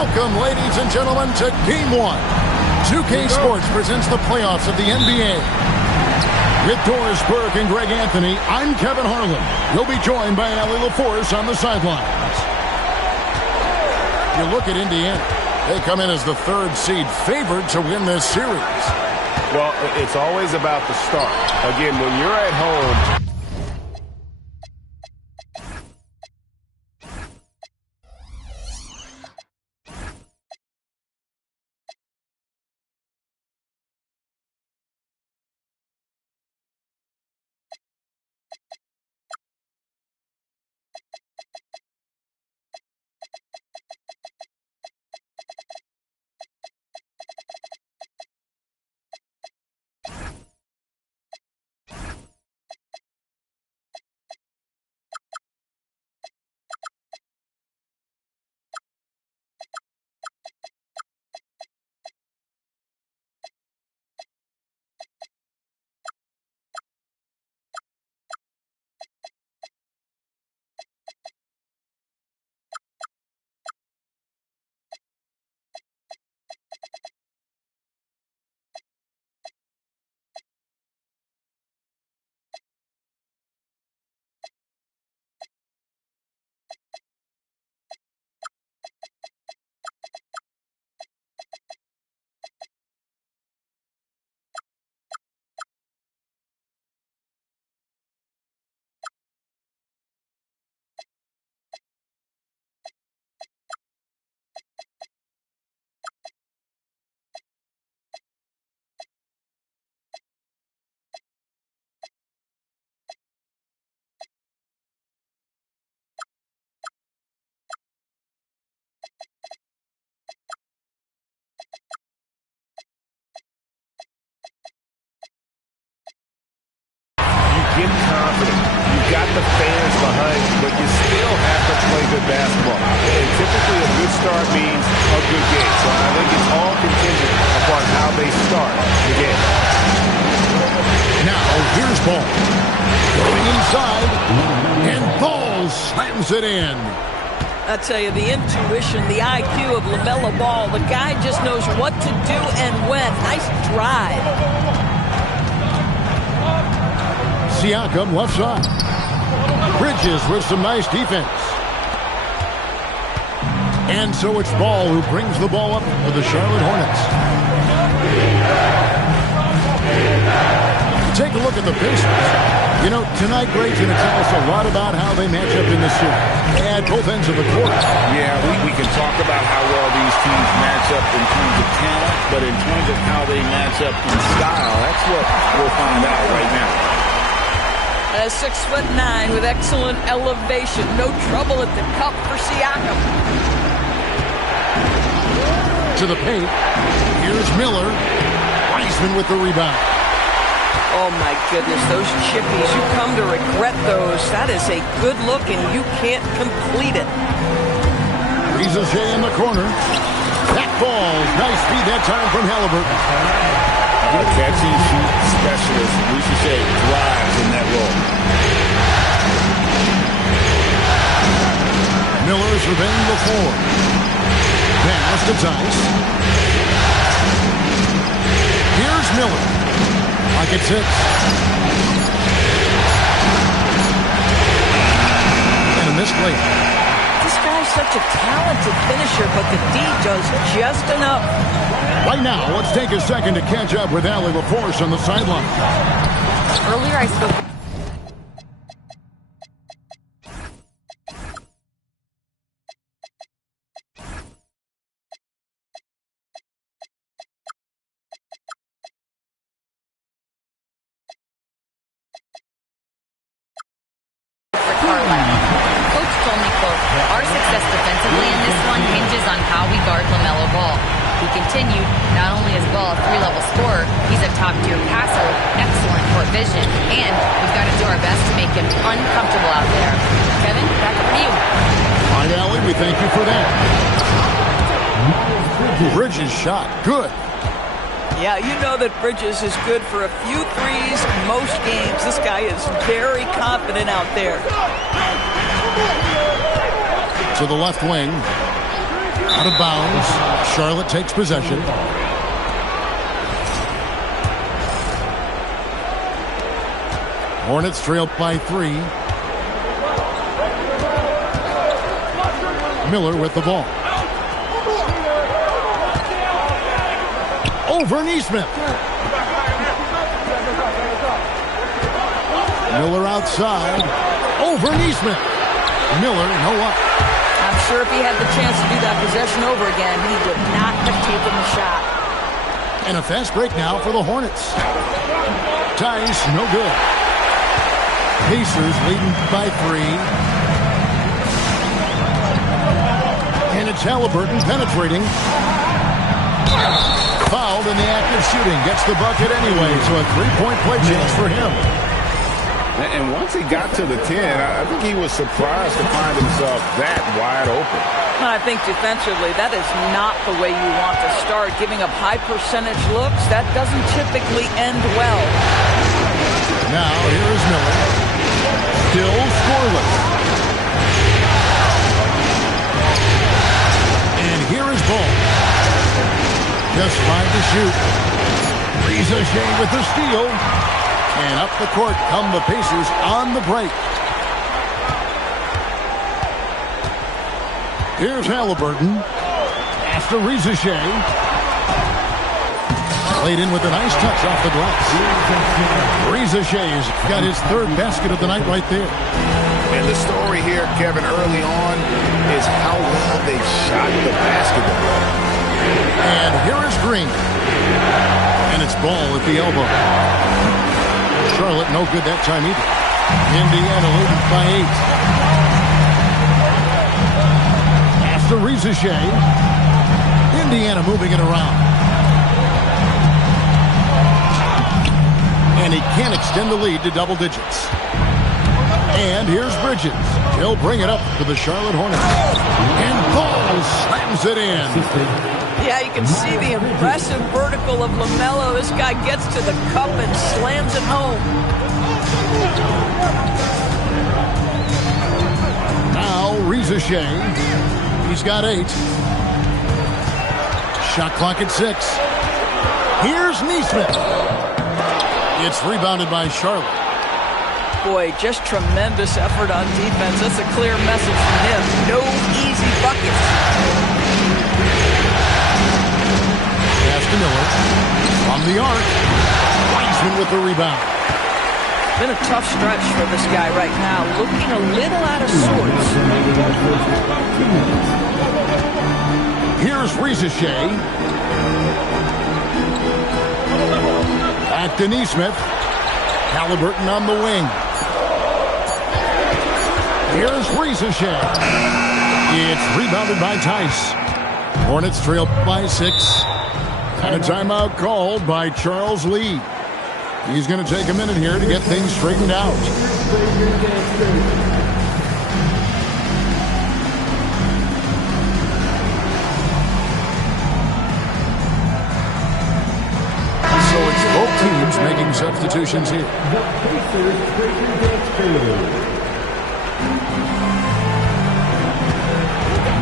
Welcome, ladies and gentlemen, to Game 1. 2K Sports presents the playoffs of the NBA. With Doris Burke and Greg Anthony, I'm Kevin Harlan. You'll be joined by Allie LaForce on the sidelines. You look at Indiana. They come in as the third seed, favored to win this series. Well, it's always about the start. Again, when you're at home... Get confident. You've got the fans behind you, but you still have to play good basketball. And typically a good start means a good game. So I think it's all contingent upon how they start the game. Now, here's Ball. Going inside, and Ball slams it in. I tell you, the intuition, the IQ of LaMelo Ball, the guy just knows what to do and when. Nice drive. Siakam left side. Bridges with some nice defense. And so it's Ball who brings the ball up for the Charlotte Hornets. Take a look at the Pacers. You know, tonight Greg's going to tell us a lot about how they match up in this series at both ends of the court. Yeah, we can talk about how well these teams match up in terms of talent, but in terms of how they match up in style, that's what we'll find out right now. 6'9" with excellent elevation. No trouble at the cup for Siakam. To the paint. Here's Miller. Wiseman with the rebound. Oh, my goodness. Those chippies. You come to regret those. That is a good look, and you can't complete it. Reza Shea in the corner. That falls. Nice feed that time from Halliburton. Catching shoot specialist, we should say, thrives in that role. Miller surveying the floor. Pass to Tice. Here's Miller. Like it's hits. And a missed play. This guy's such a talented finisher, but the D does just enough. Right now, let's take a second to catch up with Allie LaForce on the sideline. Earlier I spoke... Coach told me, quote, our success defensively in this one hinges on how we guard LaMelo Ball. He continued, not only is Ball a three-level scorer, he's a top-tier passer, excellent court vision, and we've got to do our best to make him uncomfortable out there. Kevin, back over to you. All right, Allie, we thank you for that. Bridges shot. Good. Yeah, you know that Bridges is good for a few threes most games. This guy is very confident out there. To the left wing. Out of bounds. Charlotte takes possession. Hornets trail by 3. Miller with the ball. Over Neesmith. Miller outside. Over Neesmith. Miller, no up. I'm sure if he had the chance to do that possession over again, he would not have taken the shot. And a fast break now for the Hornets. Tice, no good. Pacers leading by 3. And it's Halliburton penetrating. Fouled in the act of shooting. Gets the bucket anyway, so a 3-point play chance for him. And once he got to the 10, I think he was surprised to find himself that wide open. I think defensively, that is not the way you want to start. Giving up high percentage looks, that doesn't typically end well. Now, here is Miller. Still scoreless. And here is Ball. Just 5 to shoot. Reza Shea with the steal. And up the court come the Pacers on the break. Here's Halliburton. After Reza Shea. Laid in with a nice touch off the glass. Reza Shea's got his 3rd basket of the night right there. And the story here, Kevin, early on is how well they shot the basketball. And here is Green. And it's Ball at the elbow. Charlotte no good that time either. Indiana leading by 8. After Reza Shea. Indiana moving it around. And he can't extend the lead to double digits. And here's Bridges. He'll bring it up for the Charlotte Hornets. And Ball slams it in. Yeah, you can see the impressive vertical of LaMelo. This guy gets to the cup and slams it home. Now Reza Shea. He's got 8. Shot clock at 6. Here's Neesmith. It's rebounded by Charlotte. Boy, just tremendous effort on defense. That's a clear message from him. No easy buckets. Pass to Miller. From the arc. Wiseman with the rebound. Been a tough stretch for this guy right now. Looking a little out of sorts. Here's Reza Shea. Back to Neesmith. Halliburton on the wing. Here's Reza Shea. It's rebounded by Tice. Hornets trail by 6. And a timeout called by Charles Lee. He's going to take a minute here to get things straightened out. Both teams making substitutions here.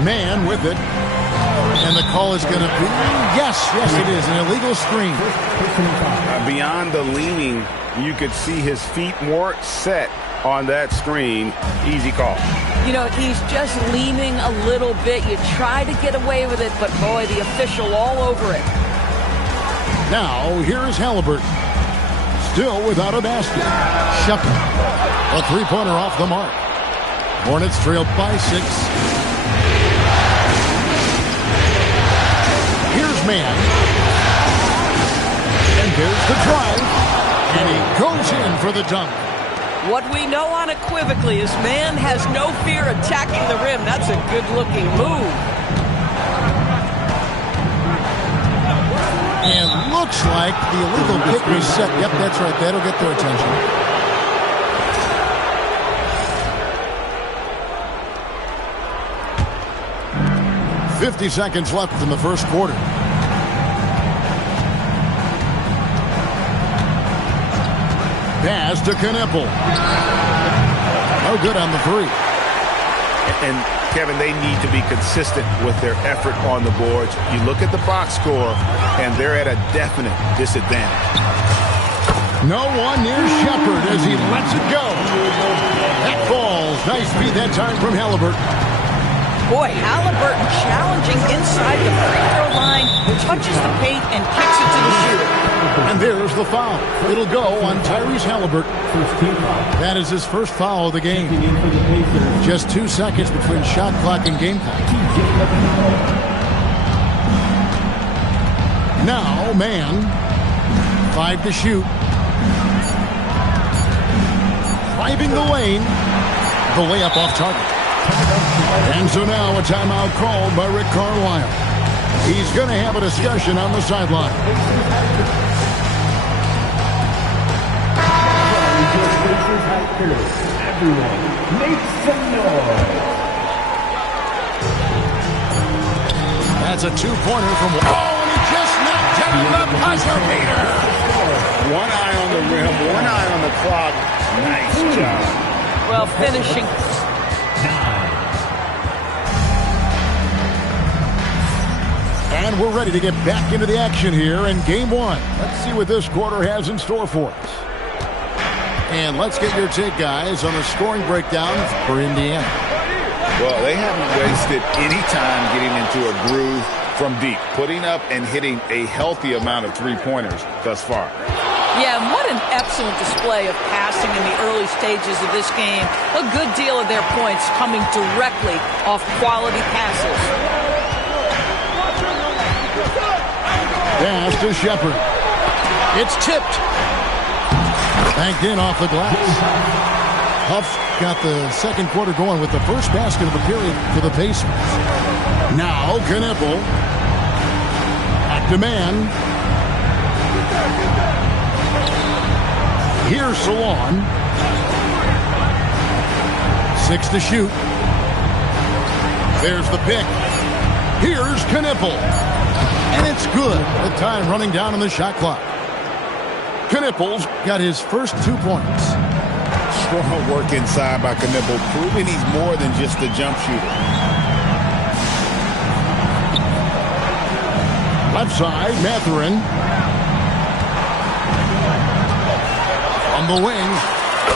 Man with it. And the call is going to be, yes, it is, an illegal screen. Beyond the leaning, you could see his feet more set on that screen. Easy call. You know, he's just leaning a little bit. You try to get away with it, but boy, the official all over it. Now, here is Halliburton. Still without a basket. Shepard. A 3-pointer off the mark. Hornets trail by 6. Here's Mann. And there's the drive. And he goes in for the dunk. What we know unequivocally is Mann has no fear attacking the rim. That's a good-looking move. And looks like the illegal kick was set. Yep, that's right. That'll get their attention. .50 seconds left in the first quarter. Pass to Kneppel. No good on the 3. And Kevin, they need to be consistent with their effort on the boards. You look at the box score, and they're at a definite disadvantage. No one near Shepard as he lets it go. That falls. Nice feed that time from Halliburton. Boy, Halliburton challenging inside the free throw line, touches the paint and kicks it to the shooter. And there's the foul. It'll go on Tyrese Halliburton. That is his first foul of the game. Just 2 seconds between shot clock and game clock. Now, man. 5 to shoot. Driving the lane. The layup off target. And so now a timeout called by Rick Carlisle. He's going to have a discussion on the sideline. Everyone, make some noise. That's a two-pointer from... Oh, and he just knocked down the buzzer beater. One eye on the rim, one eye on the clock. Nice job. Well, finishing. And we're ready to get back into the action here in Game 1. Let's see what this quarter has in store for us. And let's get your take, guys, on the scoring breakdown for Indiana. Well, they haven't wasted any time getting into a groove from deep, putting up and hitting a healthy amount of three-pointers thus far. Yeah, and what an excellent display of passing in the early stages of this game. A good deal of their points coming directly off quality passes. Pass to Shepard. It's tipped. Banked in off the glass. Huff's got the second quarter going with the first basket of the period for the Pacers. Now Knippel. At demand. Here's Salon. 6 to shoot. There's the pick. Here's Knippel. And it's good. The time running down on the shot clock. Knippel's got his first 2 points. Strong work inside by Knippel, proving he's more than just a jump shooter. Left side, Mathurin. On the wing,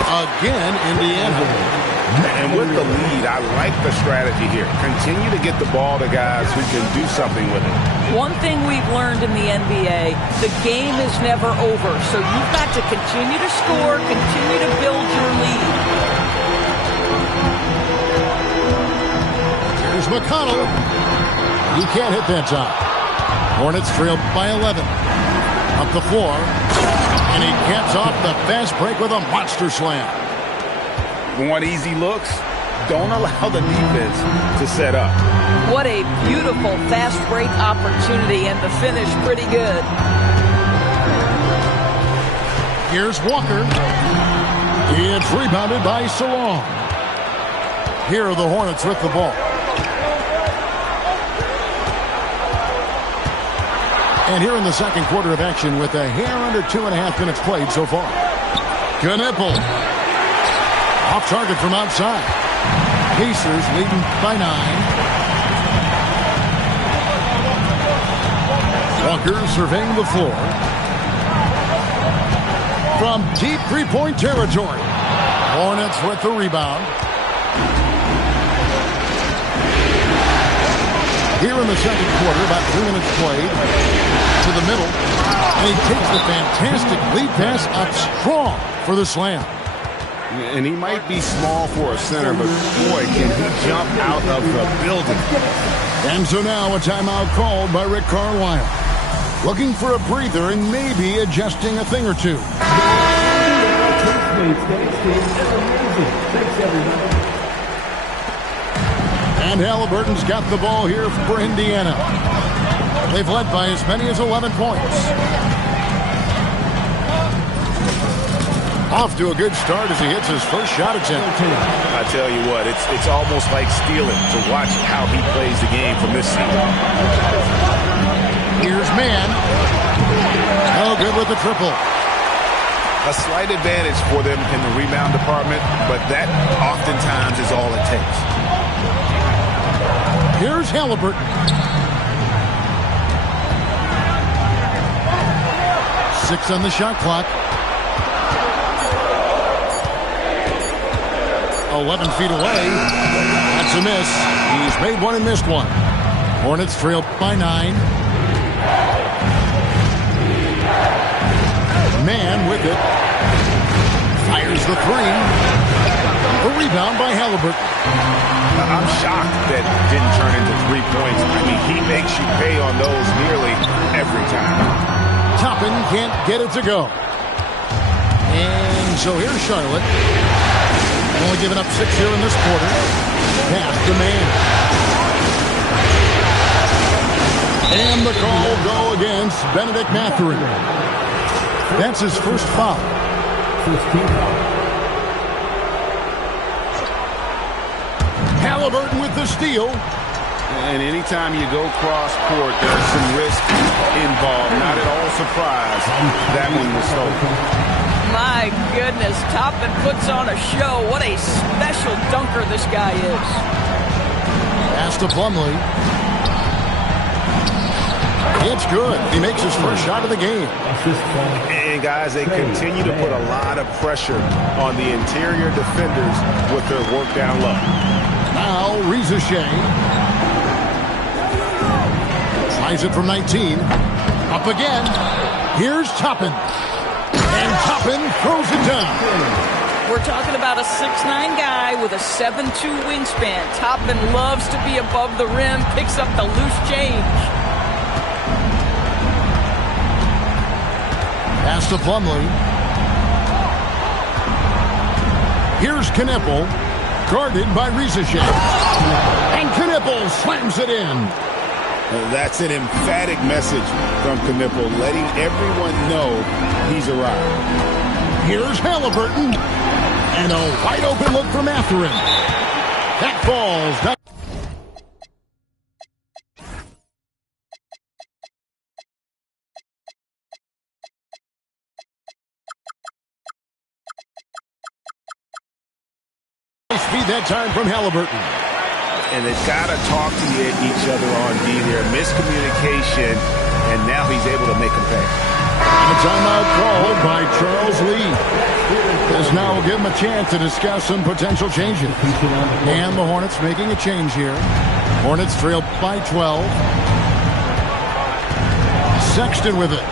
again, Indiana. And with the lead, I like the strategy here. Continue to get the ball to guys who can do something with it. One thing we've learned in the NBA, the game is never over. So you've got to continue to score, continue to build your lead. Here's McConnell. He can't hit that shot. Hornets trail by 11. Up the floor. And he gets off the fast break with a monster slam. Want easy looks? Don't allow the defense to set up. What a beautiful fast break opportunity, and the finish pretty good. Here's Walker. It's rebounded by Salon. Here are the Hornets with the ball. And here in the second quarter of action with a hair under 2.5 minutes played so far. Knippel. Off target from outside. Pacers leading by 9. Walker surveying the floor. From deep three-point territory. Hornets with the rebound. Here in the second quarter, about 3 minutes played. To the middle. And he takes the fantastic lead pass up strong for the slam. And he might be small for a center, but boy, can he jump out of the building. And so now a timeout called by Rick Carlisle. Looking for a breather and maybe adjusting a thing or two. And Halliburton's got the ball here for Indiana. They've led by as many as 11 points. Off to a good start as he hits his first shot attempt. I tell you what, it's almost like stealing to watch how he plays the game from this season. Here's Mann. No good with the triple. A slight advantage for them in the rebound department, but that oftentimes is all it takes. Here's Halliburton. Six on the shot clock. 11 feet away. That's a miss. He's made one and missed one. Hornets trail by 9. Man with it. Fires the 3. A rebound by Halliburton. I'm shocked that didn't turn into 3 points. I mean, he makes you pay on those nearly every time. Toppin can't get it to go. And so here's Charlotte. Only giving up 6 here in this quarter. Pass the man. And the call will go against Benedict Mathurin. That's his first foul. Halliburton with the steal. And anytime you go cross-court, there's some risk involved. Not at all surprised that one was stolen. My goodness, Toppin puts on a show. What a special dunker this guy is. Pass to Plumlee. It's good. He makes his first shot of the game. And guys, they continue to put a lot of pressure on the interior defenders with their work down low. Now, Reza Shea. Tries it from 19. Up again. Here's Toppin. And Toppin throws it down. We're talking about a 6'9" guy with a 7'2" wingspan. Toppin loves to be above the rim, picks up the loose change. Pass to Plumlee. Here's Kneppel. Guarded by Reza Shea. And Kneppel slams it in. That's an emphatic message from Kneppel, letting everyone know he's arrived. Here's Halliburton. And a wide open look for Mathurin. That falls down. Speed that time from Halliburton. And they've got to talk to each other on D there. Miscommunication, and now he's able to make them pay. And a timeout called by Charles Lee. This now will give him a chance to discuss some potential changes. And the Hornets making a change here. Hornets trail by 12. Sexton with it.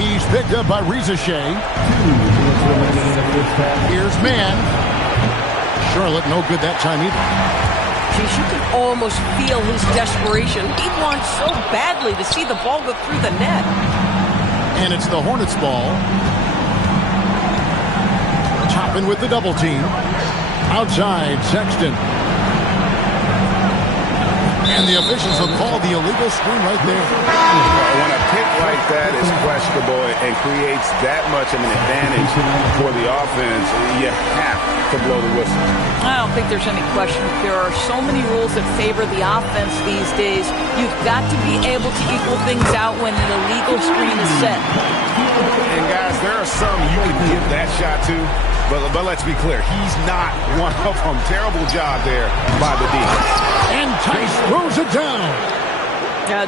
He's picked up by Reza Shea. Here's Man. Charlotte no good that time either. Geez, you can almost feel his desperation. He wants so badly to see the ball go through the net. And it's the Hornets ball. Toppin with the double team. Outside, Sexton. And the officials will call the illegal screen right there. When a pick like that is questionable and creates that much of an advantage for the offense, you have to blow the whistle. I don't think there's any question. There are so many rules that favor the offense these days. You've got to be able to equal things out when an illegal screen is set. And guys, there are some you can give that shot to, but let's be clear, he's not one of them. Terrible job there by the defense. And Tice throws it down.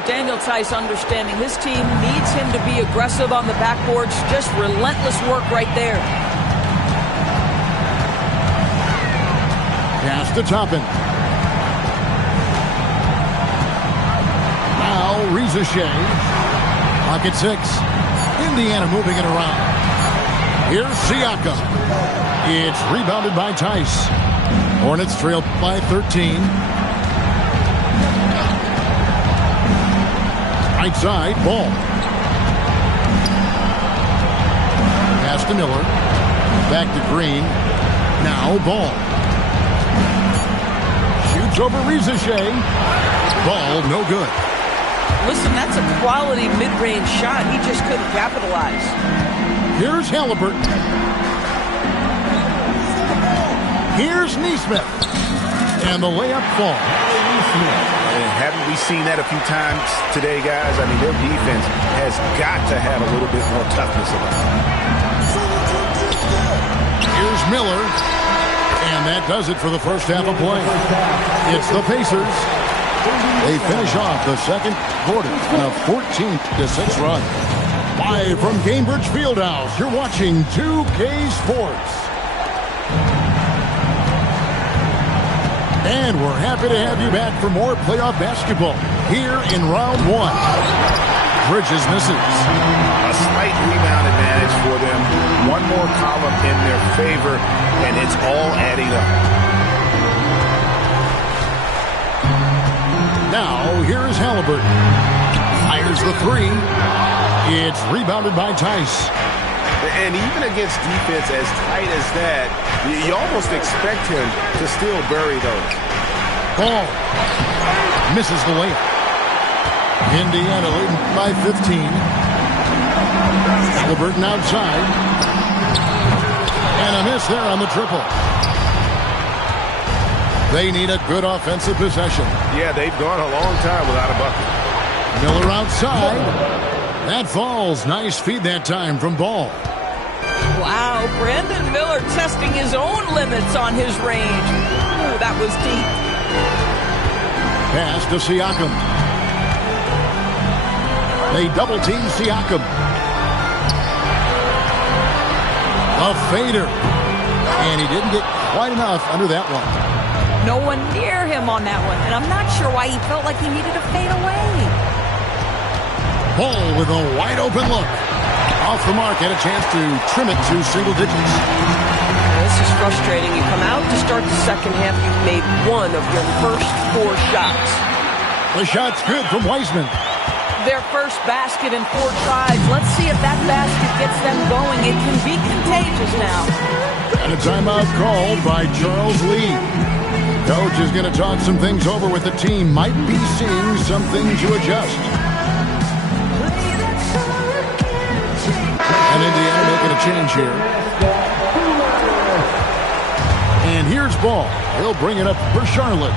Daniel Tice understanding his team needs him to be aggressive on the backboards. Just relentless work right there. Pass to Toppin. Now Reza Shea. Pocket 6. Indiana moving it around. Here's Siakam. It's rebounded by Tice. Hornets trail by 13. Right side, Ball. Pass to Miller. Back to Green. Now Ball. Shoots over Reza Shea. Ball, no good. Listen, that's a quality mid-range shot. He just couldn't capitalize. Here's Halliburton. Here's Nesmith. And the layup falls. And haven't we seen that a few times today, guys? I mean, their defense has got to have a little bit more toughness about it. Here's Miller. And that does it for the first half of play. It's the Pacers They finish off the second quarter on a 14-6 run. Live from Cambridge Fieldhouse, you're watching 2K Sports. And we're happy to have you back for more playoff basketball here in round one. Bridges misses. A slight rebound advantage for them. One more column in their favor, and it's all adding up. Now, here is Halliburton. Fires the three. It's rebounded by Tice. And even against defense as tight as that, you almost expect him to still bury those. Ball. Misses the layup. Indiana leading by 15. Halliburton outside. And a miss there on the triple. They need a good offensive possession. Yeah, they've gone a long time without a bucket. Miller outside. That falls. Nice feed that time from Ball. Wow, Brandon Miller testing his own limits on his range. Ooh, that was deep. Pass to Siakam. They double-team Siakam. A fader. And he didn't get quite enough under that one. No one near him on that one, and I'm not sure why he felt like he needed to fade away. Ball with a wide-open look. Off the mark, had a chance to trim it to single digits. This is frustrating. You come out to start the second half, you've made one of your first 4 shots. The shot's good from Wiseman. Their first basket in 4 tries. Let's see if that basket gets them going. It can be contagious now. And a timeout called by Charles Lee. Coach is going to talk some things over with the team. Might be seeing something to adjust. And Indiana making a change here. And here's Ball. He'll bring it up for Charlotte.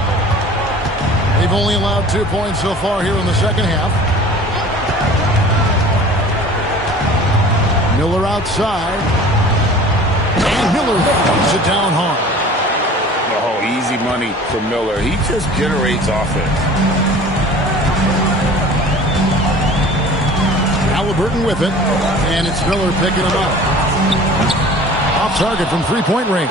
They've only allowed 2 points so far here in the second half. Miller outside. And Miller throws it down hard. Oh, easy money for Miller. He just generates offense. Halliburton with it, and it's Miller picking him up. Off target from three-point range.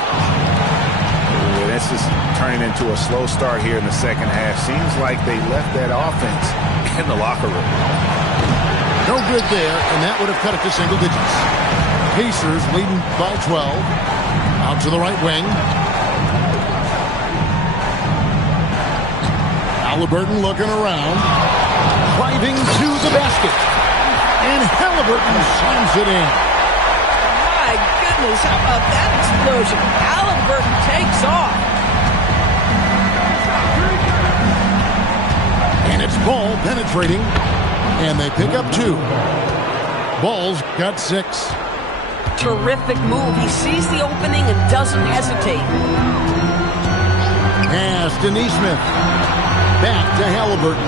This is turning into a slow start here in the second half. Seems like they left that offense in the locker room. No good there, and that would have cut it to single digits. Pacers leading by 12. Out to the right wing. Halliburton looking around. Driving to the basket. And Halliburton slams it in. My goodness, how about that explosion? Halliburton takes off. And it's Ball penetrating. And they pick up 2. Ball's got 6. Terrific move. He sees the opening and doesn't hesitate. Pass to Neesmith. Back to Halliburton.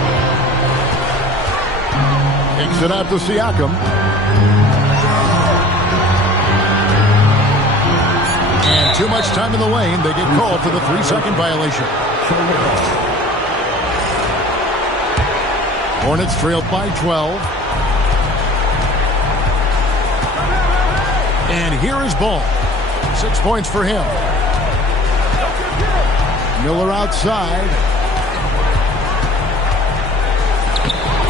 Takes it out to Siakam. And too much time in the lane. They get called for the 3-second violation. Hornets trailed by 12. And here is Ball. 6 points for him. Miller outside.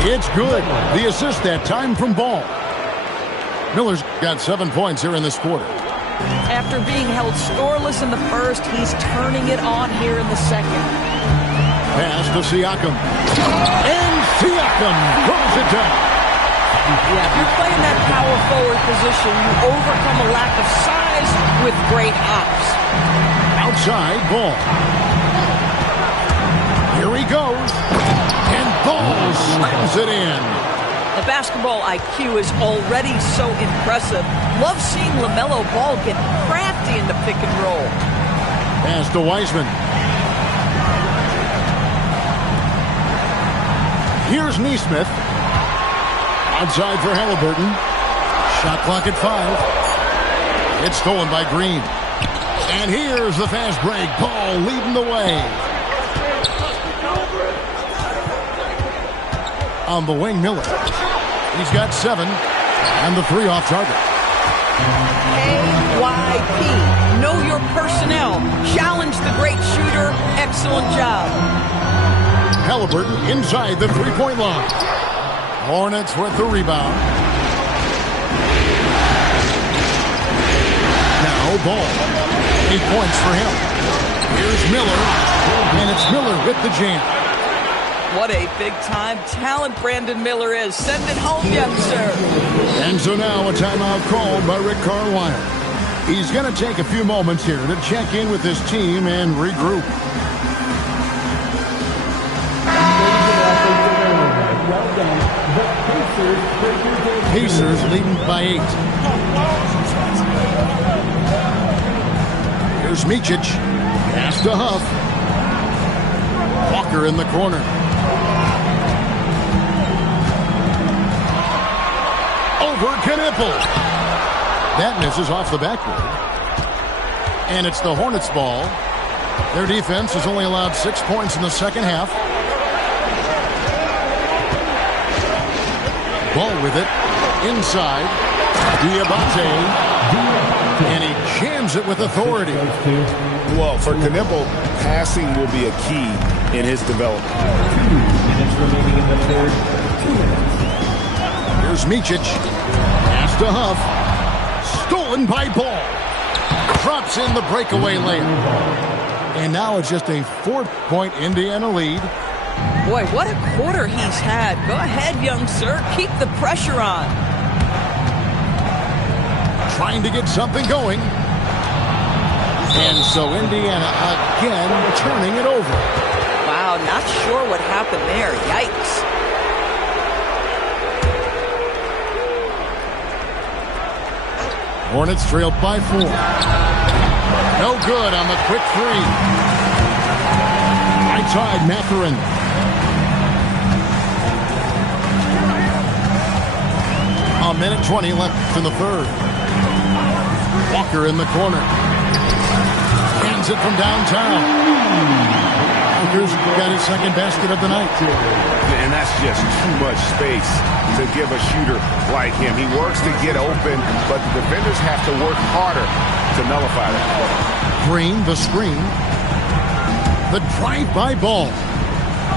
It's good. The assist that time from Ball. Miller's got 7 points here in this quarter. After being held scoreless in the first, he's turning it on here in the second. Pass to Siakam. And Siakam throws it down. Yeah, if you're playing that power forward position, you overcome a lack of size with great hops. Outside, Ball. Here he goes. And Ball slams it in. The basketball IQ is already so impressive. Love seeing LaMelo Ball get crafty in the pick and roll. Pass to Wiseman. Here's Neesmith. Outside for Halliburton. Shot clock at 5. It's stolen by Green. And here's the fast break. Ball leading the way. On the wing, Miller. He's got 7. And the 3 off target. KYP. Know your personnel. Challenge the great shooter. Excellent job. Halliburton inside the 3-point line. Hornets with the rebound. Now Ball. 8 points for him. Here's Miller. And it's Miller with the jam. What a big-time talent Brandon Miller is. Send it home, young sir. And so now a timeout called by Rick Carlisle. He's going to take a few moments here to check in with his team and regroup. Pacers leading by 8. Here's Micic. Pass to Huff. Walker in the corner. Over Knipple. That misses off the backboard. And it's the Hornets' ball. Their defense has only allowed 6 points in the second half. Ball with it. Inside. Diabate. And he jams it with authority. Well, for Knipple, passing will be a key in his development. 2 minutes remaining in the third. 2 minutes. Here's Micic. Pass to Huff. Stolen by Ball. Drops in the breakaway layup. And now it's just a 4-point Indiana lead. Boy, what a quarter he's had. Go ahead, young sir. Keep the pressure on. Trying to get something going. And so Indiana again turning it over. Wow, not sure what happened there. Yikes. Hornets trailed by 4. No good on the quick 3. Right-side, Mathurin. A minute 20 left in the third. Walker in the corner. Hands it from downtown. Walker's got his second basket of the night. And that's just too much space to give a shooter like him. He works to get open, but the defenders have to work harder to nullify that. Green, the screen. The drive-by Ball.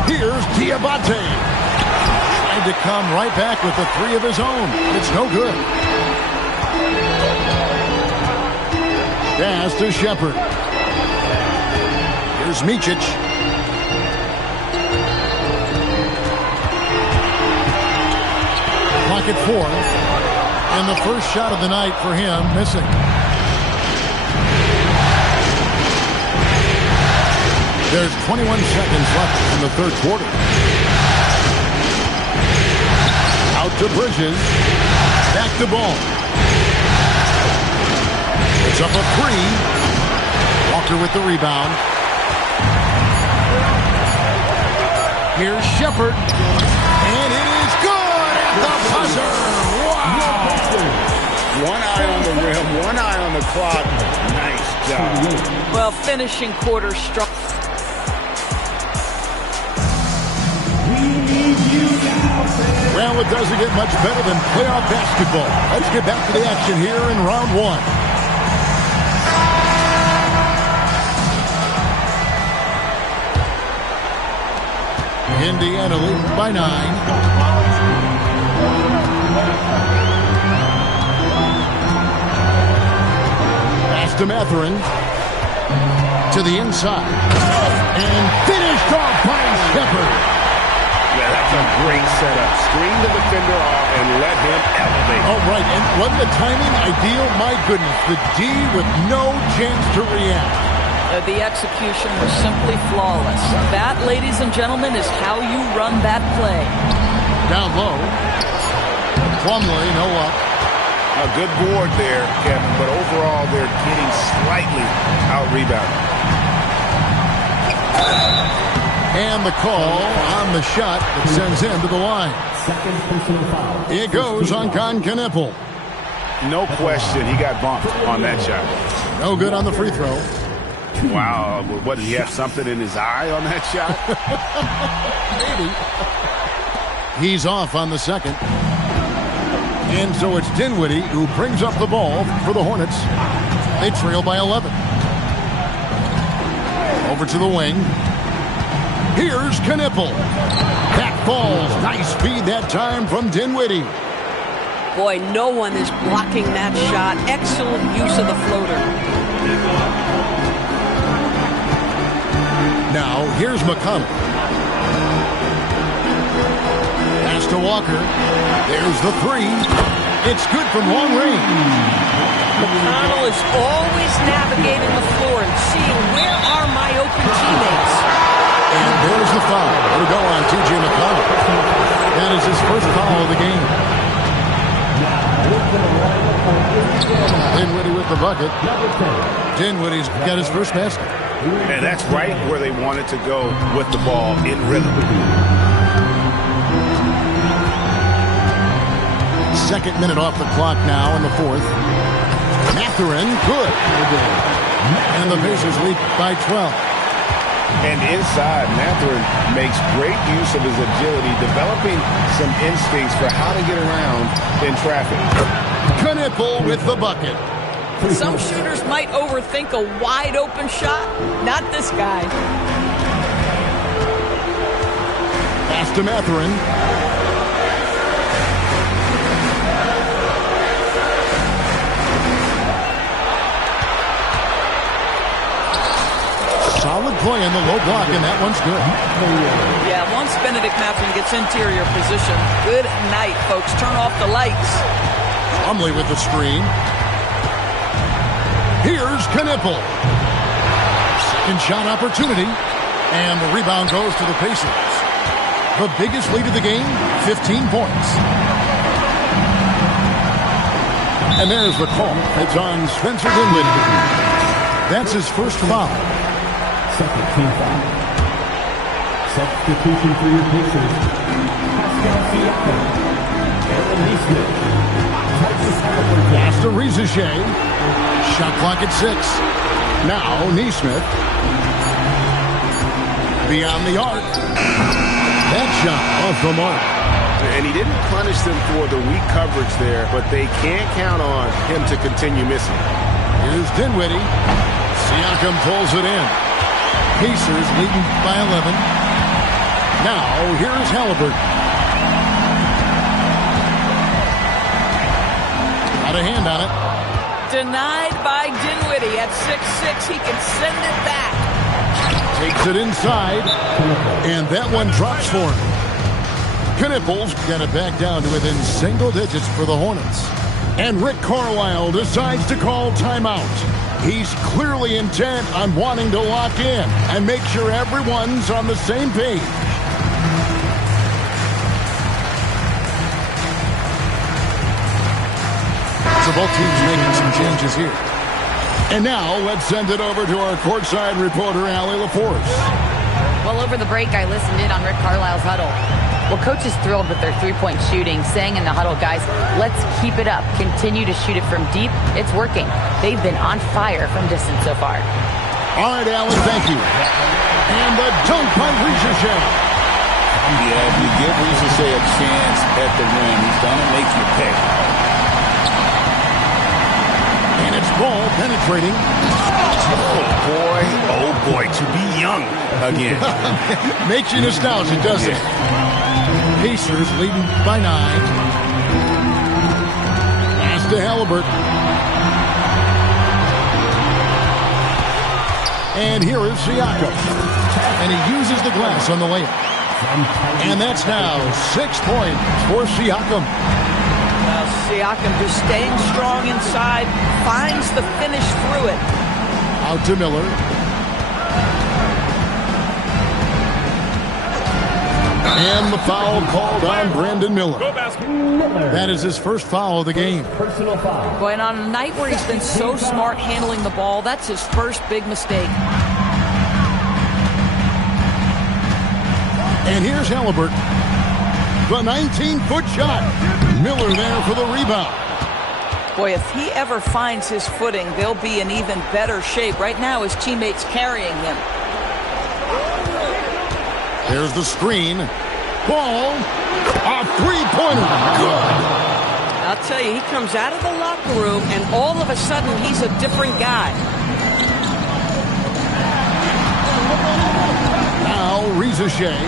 Here's Diabate. Tried to come right back with the 3 of his own. It's no good. Pass to Shepard. Here's Micic. Clock at 4. And the first shot of the night for him missing. There's 21 seconds left in the third quarter. Out to Bridges. Back to Ball. It's up a 3. Walker with the rebound. Here's Shepard. And it is good at the buzzer. Wow. One eye on the rim, one eye on the clock. Nice job. Well, finishing quarter struck. Well, it doesn't get much better than playoff basketball. Let's get back to the action here in round 1. Indiana leading by 9. Pass to Mathurin. To the inside. And finished off by Shepard. Yeah, that's a great setup. Screen the defender off and let him elevate. Oh, right. And wasn't the timing ideal? My goodness. The D with no chance to react. The execution was simply flawless. That, ladies and gentlemen, is how you run that play. Down low. Plumlee, no luck. A good board there, Kevin, but overall they're getting slightly out-rebounded. And the call on the shot that sends him to the line. Second personal foul. It goes on Con Knipple. No question, he got bumped on that shot. No good on the free throw. Wow, what, did he have something in his eye on that shot? Maybe. He's off on the second. And so it's Dinwiddie who brings up the ball for the Hornets. They trail by 11. Over to the wing. Here's Knipple. That falls. Nice feed that time from Dinwiddie. Boy, no one is blocking that shot. Excellent use of the floater. Now, here's McConnell. Pass to Walker. There's the three. It's good from long range. McConnell is always navigating the floor and seeing where are my open teammates. And there's the foul. It'll go on T.J. McConnell. That is his first foul of the game. Dinwiddie with the bucket. Dinwiddie's got his first basket. And that's right where they wanted to go with the ball in rhythm. Second minute off the clock now in the fourth. Mathurin, good. And the Pacers lead by 12. And inside, Mathurin makes great use of his agility, developing some instincts for how to get around in traffic. Knipple with the bucket. Some shooters might overthink a wide open shot. Not this guy. Pass to Mathurin. Solid play in the low block, and that one's good. Yeah, once Benedict Mathurin gets interior position, good night, folks. Turn off the lights. Plumlee with the screen. Here's Knipple. Second shot opportunity. And the rebound goes to the Pacers. The biggest lead of the game, 15 points. And there's the call. It's on Spencer Dinwiddie. That's his first foul. Second team foul. Substitution for your Pacers. Pascal Siakam. Aaron Nesmith. Pass to Rizachet. Shot clock at 6. Now Nesmith. Beyond the arc. That shot off the mark. And he didn't punish them for the weak coverage there, but they can't count on him to continue missing. Here's Dinwiddie. Siakam pulls it in. Pacers leading by 11. Now here's Halliburton. Got a hand on it. Denied by Dinwiddie at 6'6". He can send it back. Takes it inside. And that one drops for him. Knipple's got it back down to within single digits for the Hornets. And Rick Carlisle decides to call timeout. He's clearly intent on wanting to lock in and make sure everyone's on the same page. So both teams making some changes here. And now let's send it over to our courtside reporter, Allie LaForce. Well, over the break, I listened in on Rick Carlisle's huddle. Well, coach is thrilled with their three-point shooting, saying in the huddle, guys, let's keep it up. Continue to shoot it from deep. It's working. They've been on fire from distance so far. All right, Allen, thank you. And the dunk by Rizachet. Yeah, if you give Rizachet a chance at the rim, he's going to make you pay. And it's ball penetrating. Oh boy, to be young again. Makes you nostalgic, doesn't it? Pacers leading by 9. Pass to Halliburton. And here is Siakam. And he uses the glass on the layup. And that's now 6 points for Siakam. Siakam just staying strong inside, finds the finish through it. Out to Miller. And the foul called on Brandon Miller. That is his first foul of the game. Personal foul. But on a night where he's been so smart handling the ball, that's his first big mistake. And here's Halliburton. The 19-foot shot. Miller there for the rebound. Boy, if he ever finds his footing, they'll be in even better shape. Right now, his teammates carrying him. There's the screen. Ball. A three-pointer. Good. I'll tell you, he comes out of the locker room, and all of a sudden, he's a different guy. Now, Reza Shea.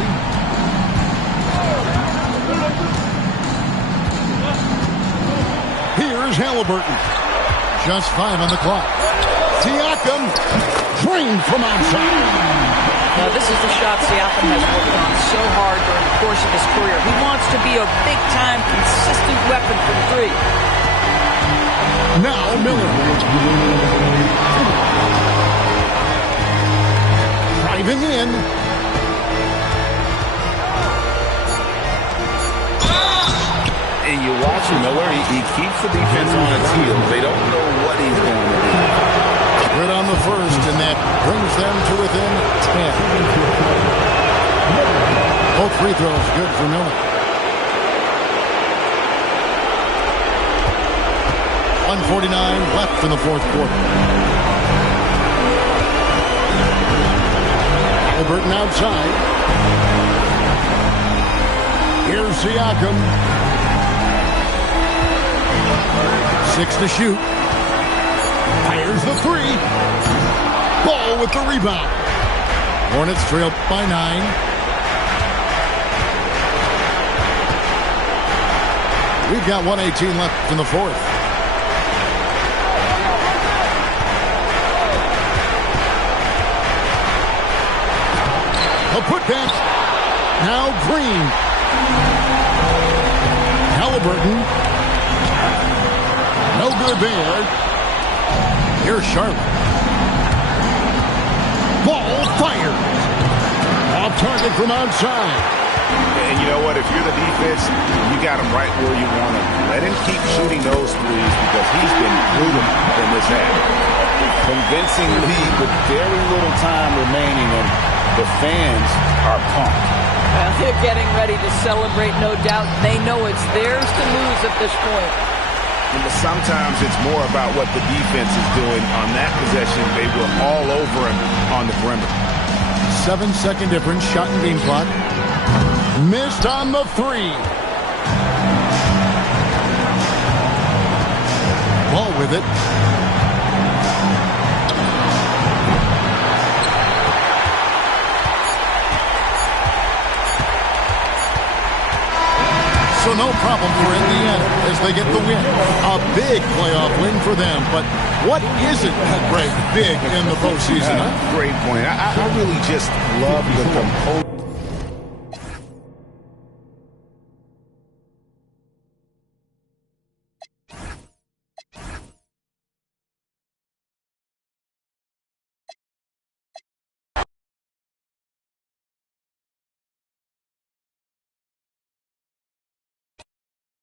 Here's Halliburton. Just 5 on the clock. Siakam, trained from outside. Now, this is the shot Siakam has worked on so hard during the course of his career. He wants to be a big-time, consistent weapon from three. Now Miller. Driving in. And you watch Miller, he keeps the defense on its heels. They don't know what he's going to do. Good on the first, and that brings them to within 10. Both free throws good for Miller. 1:49 left in the fourth quarter. Halliburton outside. Here's Siakam. 6 to shoot. Fires the three. Ball with the rebound. Hornets trail by 9. We've got 1:18 left in the fourth. A putback. Now Green. Halliburton. No good there. Here's Charlotte. Ball fired. Off target from outside. And you know what? If you're the defense, you got him right where you want him. Let him keep shooting those threes because he's been brutal in this half. Convincing lead with very little time remaining, and the fans are pumped. They're getting ready to celebrate, no doubt. They know it's theirs to lose at this point. But sometimes it's more about what the defense is doing on that possession. They were all over him on the perimeter. 7-second difference, shot and game clock. Missed on the three. Ball with it. So no problem for Indiana as they get the win. A big playoff win for them. But what isn't, Greg, big in the postseason? Huh? Great point. I really just love the composure